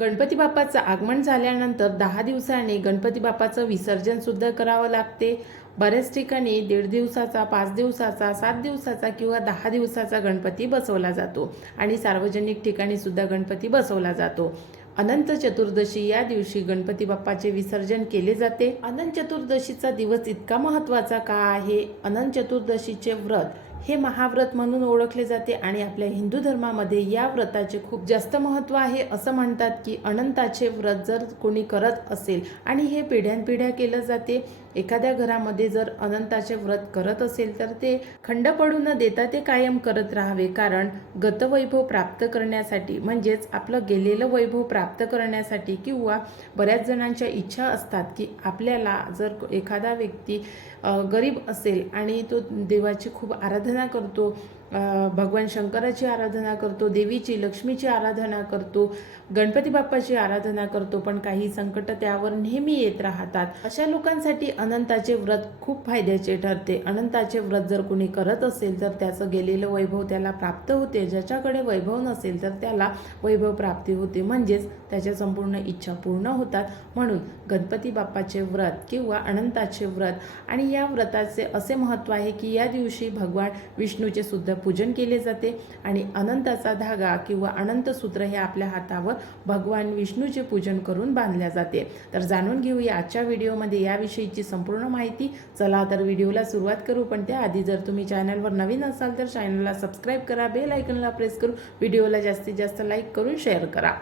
गणपती बाप्पाचं आगमन झाल्यानंतर दहा दिवसांनी गणपती बाप्पाचं विसर्जनसुद्धा करावं लागते. बऱ्याच ठिकाणी दीड दिवसाचा पाच दिवसाचा सात दिवसाचा किंवा दहा दिवसाचा गणपती बसवला जातो आणि सार्वजनिक ठिकाणीसुद्धा गणपती बसवला जातो. अनंत चतुर्दशी या दिवशी गणपती बाप्पाचे विसर्जन केले जाते. अनंत चतुर्दशीचा दिवस इतका महत्त्वाचा का आहे? अनंत चतुर्दशीचे व्रत हे महाव्रत म्हणून ओळखले जाते आणि आपल्या हिंदू धर्मामध्ये या व्रताचे खूप जास्त महत्त्व आहे. असं म्हणतात की अनंताचे व्रत जर कोणी करत असेल आणि हे पिढ्यानपिढ्या केलं जाते एखाद्या घरामध्ये जर अनंताचे व्रत करत असेल तर ते खंड पडू न देता ते कायम करत राहावे. कारण गतवैभव प्राप्त करण्यासाठी म्हणजेच आपलं गेलेलं वैभव प्राप्त करण्यासाठी किंवा बऱ्याच जणांच्या इच्छा असतात की आपल्याला जर एखादा व्यक्ती गरीब असेल आणि तो देवाची खूप आराधना करतो भगवान शंकराची आराधना करतो देवीची लक्ष्मीची आराधना करतो गणपती बाप्पाची आराधना करतो पण काही संकट त्यावर नेहमी येत राहतात. अशा लोकांसाठी अनंताचे व्रत खूप फायद्याचे ठरते. अनंताचे व्रत जर कोणी करत असेल तर त्याचं गेलेलं वैभव त्याला प्राप्त होते. ज्याच्याकडे वैभव नसेल तर त्याला वैभव प्राप्ती होते. म्हणजेच त्याच्या संपूर्ण इच्छा पूर्ण होतात. म्हणून गणपती बाप्पाचे व्रत किंवा अनंताचे व्रत आणि या व्रताचे असे महत्त्व आहे की या दिवशी भगवान विष्णूचे सुद्धा पूजन केले जाते आणि अनंताचा धागा किंवा अनंत सूत्र हे आपल्या हातावर भगवान विष्णूचे पूजन करून बांधल्या जाते. तर जाणून घेऊया आजच्या व्हिडिओमध्ये याविषयीची संपूर्ण माहिती. चला तर व्हिडिओला सुरुवात करू पण त्याआधी जर तुम्ही चॅनलवर नवीन असाल तर चॅनलला सबस्क्राईब करा बेल आयकनला प्रेस करू व्हिडिओला जास्तीत जास्त लाईक करून शेअर करा.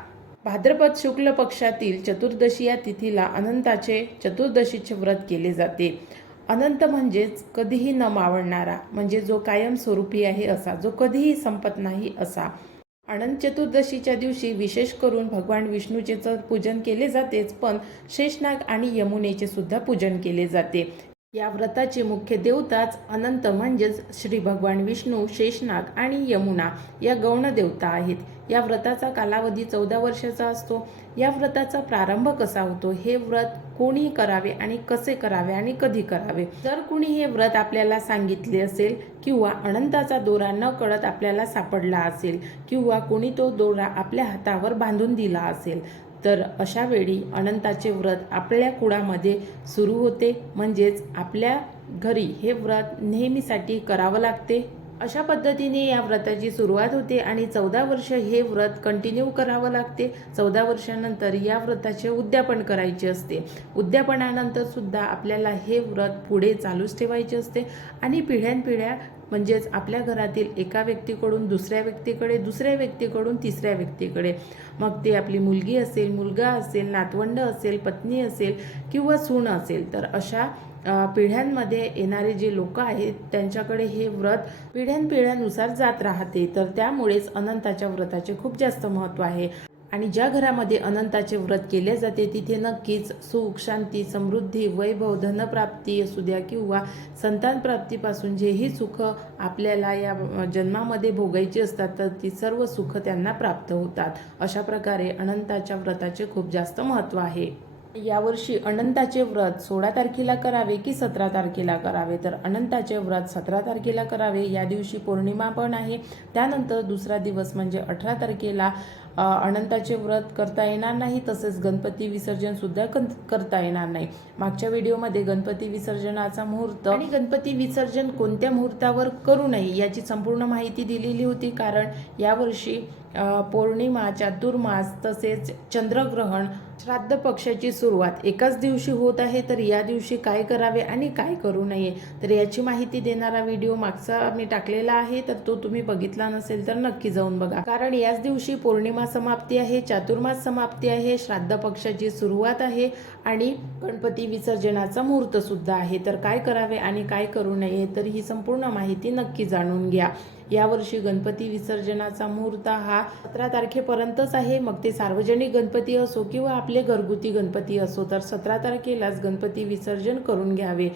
भाद्रपद शुक्ल पक्षातील चतुर्दशी या तिथीला अनंताचे चतुर्दशीचे व्रत केले जाते. अनंत म्हणजेच कधीही न मावळणारा म्हणजे जो कायम स्वरूपी आहे असा जो कधीही संपत नाही असा. अनंत चतुर्दशीच्या दिवशी विशेष करून भगवान विष्णूचे तर पूजन केले जातेच पण शेषनाग आणि यमुनेचे सुद्धा पूजन केले जाते. या व्रताचे मुख्य देवताच अनंत म्हणजेच श्री भगवान विष्णू शेषनाग आणि यमुना या गौण देवता आहेत. या व्रताचा कालावधी चौदा वर्षाचा असतो. या व्रताचा प्रारंभ कसा होतो? हे व्रत कोणी करावे आणि कसे करावे आणि कधी करावे? जर कुणी हे व्रत आपल्याला सांगितले असेल किंवा अनंताचा दोरा न कळत आपल्याला सापडला असेल किंवा कोणी तो दोरा आपल्या हातावर बांधून दिला असेल तर अशा वेळी अनंताचे व्रत आपल्या कुळामध्ये सुरू होते. म्हणजेच आपल्या घरी हे व्रत नेहमीसाठी करावं लागते. अशा पद्धतीने या व्रताची सुरुवात होते आणि चौदा वर्ष हे व्रत कंटिन्यू करावं लागते. चौदा वर्षानंतर या व्रताचे उद्यापन करायचे असते. उद्यापनानंतर सुद्धा आपल्याला हे व्रत पुढे चालूच ठेवायचे असते आणि पिढ्यानपिढ्या म्हणजेच आपल्या घरातील एका व्यक्तीकडून दुसऱ्या व्यक्तीकडे दुसऱ्या व्यक्तीकडून तिसऱ्या व्यक्तीकडे. मग ते आपली मुलगी असेल मुलगा असेल नातवंड असेल पत्नी असेल किंवा सून असेल तर अशा पिढ्यांमध्ये येणारे जे लोक आहेत त्यांच्याकडे हे व्रत पिढ्यानपिढ्यानुसार जात राहते. तर त्यामुळेच अनंताच्या व्रताचे खूप जास्त महत्त्व आहे. आणि ज्या घरामध्ये अनंताचे व्रत केले जाते तिथे नक्कीच सुख शांती समृद्धी वैभव धनप्राप्ती असू द्या किंवा संतान प्राप्तीपासून जेही सुख आपल्याला या जन्मामध्ये भोगायची असतात तर ती सर्व सुख त्यांना प्राप्त होतात. अशा प्रकारे अनंताच्या व्रताचे खूप जास्त महत्त्व आहे. यावर्षी अनंताचे व्रत सोळा तारखेला करावे की सतरा तारखेला करावे? तर अनंताचे व्रत सतरा तारखेला करावे. या दिवशी पौर्णिमा पण आहे. त्यानंतर दुसरा दिवस म्हणजे अठरा तारखेला अनंताचे व्रत करता येणार नाही तसेच गणपती विसर्जनसुद्धा कं कन- करता येणार नाही. मागच्या व्हिडिओमध्ये गणपती विसर्जनाचा मुहूर्त आणि गणपती विसर्जन कोणत्या मुहूर्तावर करू नये याची संपूर्ण माहिती दिलेली होती. कारण यावर्षी पौर्णिमा चातुर्मास तसेच चंद्रग्रहण श्राद्ध पक्षाची सुरुवात एकाच दिवशी होत आहे तर या दिवशी काय करावे आणि काय करू नये? तर याची माहिती देणारा व्हिडिओ मागचा मी टाकलेला आहे तर तो तुम्ही बघितला नसेल तर नक्की जाऊन बघा. कारण याच दिवशी पौर्णिमा समाप्ती आहे चातुर्मास समाप्ती आहे श्राद्ध पक्षाची सुरुवात आहे आणि गणपती विसर्जनाचा मुहूर्त सुद्धा आहे. तर काय करावे आणि काय करू नये तर ही संपूर्ण माहिती नक्की जाणून घ्या. यावर्षी गणपती विसर्जनाचा मुहूर्त हा सतरा तारखेपर्यंतच आहे. मग ते सार्वजनिक गणपती असो किंवा आपले घरगुती गणपती असो तर सतरा तारखेलाच गणपती विसर्जन करून घ्यावे.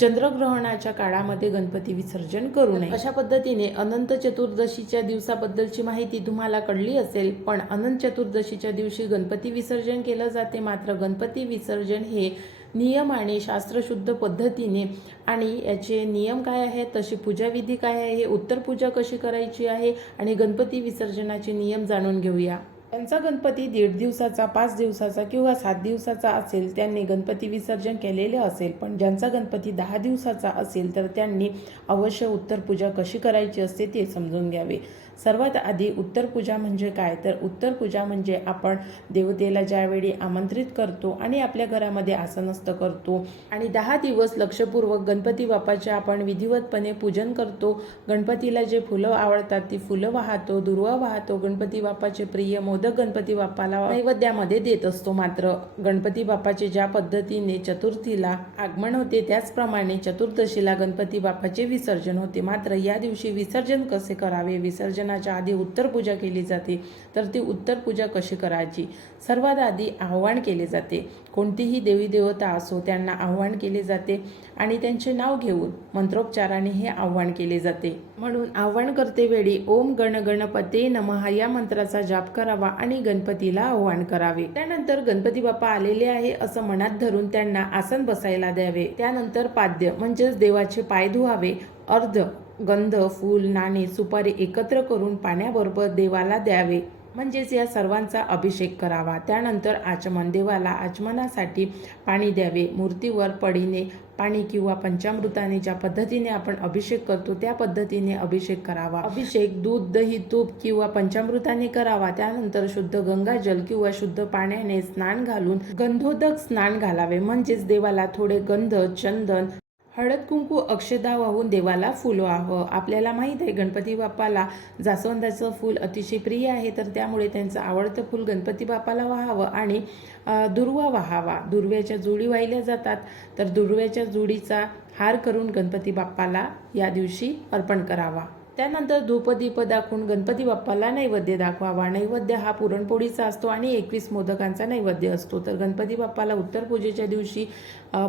चंद्रग्रहणाच्या काळामध्ये गणपती विसर्जन करू नये. अशा पद्धतीने अनंत चतुर्दशीच्या दिवसाबद्दलची माहिती तुम्हाला कळली असेल पण अनंत चतुर्दशीच्या दिवशी गणपती विसर्जन केलं जाते. मात्र गणपती विसर्जन हे नियम आणि शास्त्रशुद्ध पद्धतीने. आणि याचे नियम काय आहेत? तशी पूजाविधी काय आहे? उत्तर पूजा कशी करायची आहे? आणि गणपती विसर्जनाचे नियम जाणून घेऊया. त्यांचा गणपती दीड दिवसाचा पाच दिवसाचा किंवा सात दिवसाचा असेल त्यांनी गणपती विसर्जन केलेले असेल. पण ज्यांचा गणपती दहा दिवसाचा असेल तर त्यांनी अवश्य उत्तर पूजा कशी करायची असते ते समजून घ्यावे. सर्वात आधी उत्तर पूजा म्हणजे काय? तर उत्तर पूजा म्हणजे आपण देवतेला ज्यावेळी आमंत्रित करतो आणि आपल्या घरामध्ये आसनस्थ करतो आणि दहा दिवस लक्षपूर्वक गणपती बाप्पाचे आपण विधिवतपणे पूजन करतो. गणपतीला जे फुलं आवडतात ती फुलं वाहतो दुर्वा वाहतो गणपती बाप्पाचे प्रिय मोदक गणपती बाप्पाला नैवेद्यामध्ये देत असतो. मात्र गणपती बाप्पाचे ज्या पद्धतीने चतुर्थीला आगमन होते त्याचप्रमाणे चतुर्दशीला गणपती बाप्पाचे विसर्जन होते. मात्र या दिवशी विसर्जन कसे करावे? विसर्जन पूजनाच्या आधी उत्तर पूजा केली जाते तर ती उत्तर पूजा कशी करायची? सर्वात आधी आव्हान केले जाते. कोणतीही देवी देवता असो त्यांना आव्हान केले जाते आणि त्यांचे नाव घेऊन मंत्रोपचाराने हे आव्हान केले जाते. म्हणून आव्हान करते वेळी ओम गण गणपते नमः या मंत्राचा जाप करावा आणि गणपतीला आव्हान करावे. त्यानंतर गणपती बाप्पा आलेले आहे असं मनात धरून त्यांना आसन बसायला द्यावे. त्यानंतर पाद्य म्हणजेच देवाचे पाय धुवावे. अर्ध गंध फूल नाणे सुपारी एकत्र करून पाण्याबरोबर देवाला द्यावे. म्हणजेच या सर्वांचा अभिषेक करावा. त्यानंतर आचमन देवाला आचमनासाठी पाणी द्यावे. मूर्तीवर पडीने पाणी किंवा पंचामृताने ज्या पद्धतीने आपण अभिषेक करतो त्या पद्धतीने अभिषेक करावा. अभिषेक दूध दही तूप किंवा पंचामृताने करावा. त्यानंतर शुद्ध गंगाजल किंवा शुद्ध पाण्याने स्नान घालून गंधोदक स्नान घालावे. म्हणजेच देवाला थोडे गंध चंदन हळद कुंकू अक्षदा वाहून देवाला फुलवावं आपल्याला माहीत आहे गणपती बाप्पाला जास्वंदाचं फूल अतिशय प्रिय आहे तर त्यामुळे त्यांचं आवडतं फूल गणपती बाप्पाला वाहावं आणि दुर्वा वाहावा. दुर्व्याच्या जुडी वाहिल्या जातात तर दुर्व्याच्या जुडीचा हार करून गणपती बाप्पाला या दिवशी अर्पण करावा. त्यानंतर धूपदीप दाखवून गणपती बाप्पाला नैवेद्य दाखवावा. नैवेद्य हा पुरणपोळीचा असतो आणि एकवीस मोदकांचा नैवेद्य असतो. तर गणपती बाप्पाला उत्तर पूजेच्या दिवशी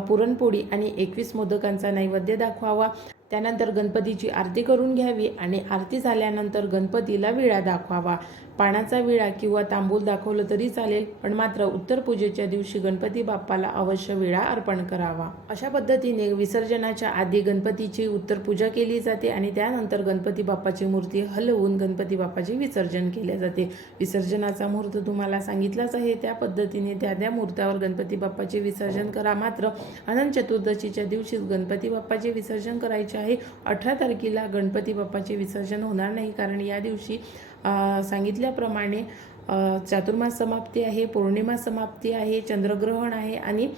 पुरणपोळी आणि एकवीस मोदकांचा नैवेद्य दाखवावा. त्यानंतर गणपतीची आरती करून घ्यावी आणि आरती झाल्यानंतर गणपतीला विळा दाखवावा. पाण्याचा विळा किंवा तांबूल दाखवलं तरी चालेल पण मात्र उत्तर पूजेच्या दिवशी गणपती बाप्पाला अवश्य विळा अर्पण करावा. अशा पद्धतीने विसर्जनाच्या आधी गणपतीची उत्तर पूजा केली जाते आणि त्यानंतर गणपती बाप्पाची मूर्ती हलवून गणपती बाप्पाचे विसर्जन केले जाते. विसर्जनाचा मुहूर्त तुम्हाला सांगितलाच आहे. त्या पद्धतीने त्या त्या मुहूर्तावर गणपती बाप्पाचे विसर्जन करा. मात्र अनंत चतुर्दशीच्या दिवशीच गणपती बाप्पाचे विसर्जन करायचे आहे. अठरा तारखेला गणपती बाप्पाचे विसर्जन होणार नाही कारण या दिवशी सांगितल्याप्रमाणे चातुर्मास समाप्ती आहे पौर्णिमा समाप्ती आहे चंद्रग्रहण आहे आणि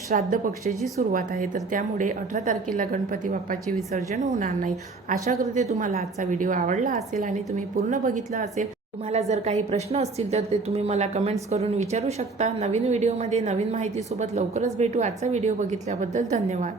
श्राद्ध पक्षाची सुरुवात आहे. तर त्यामुळे अठरा तारखेला गणपती बाप्पाचे विसर्जन होणार नाही. आशा करते तुम्हाला आजचा व्हिडिओ आवडला असेल आणि तुम्ही पूर्ण बघितला असेल. तुम्हाला जर काही प्रश्न असतील तर ते तुम्ही मला कमेंट्स करून विचारू शकता. नवीन व्हिडिओमध्ये नवीन माहितीसोबत लवकरच भेटू. आजचा व्हिडिओ बघितल्याबद्दल धन्यवाद.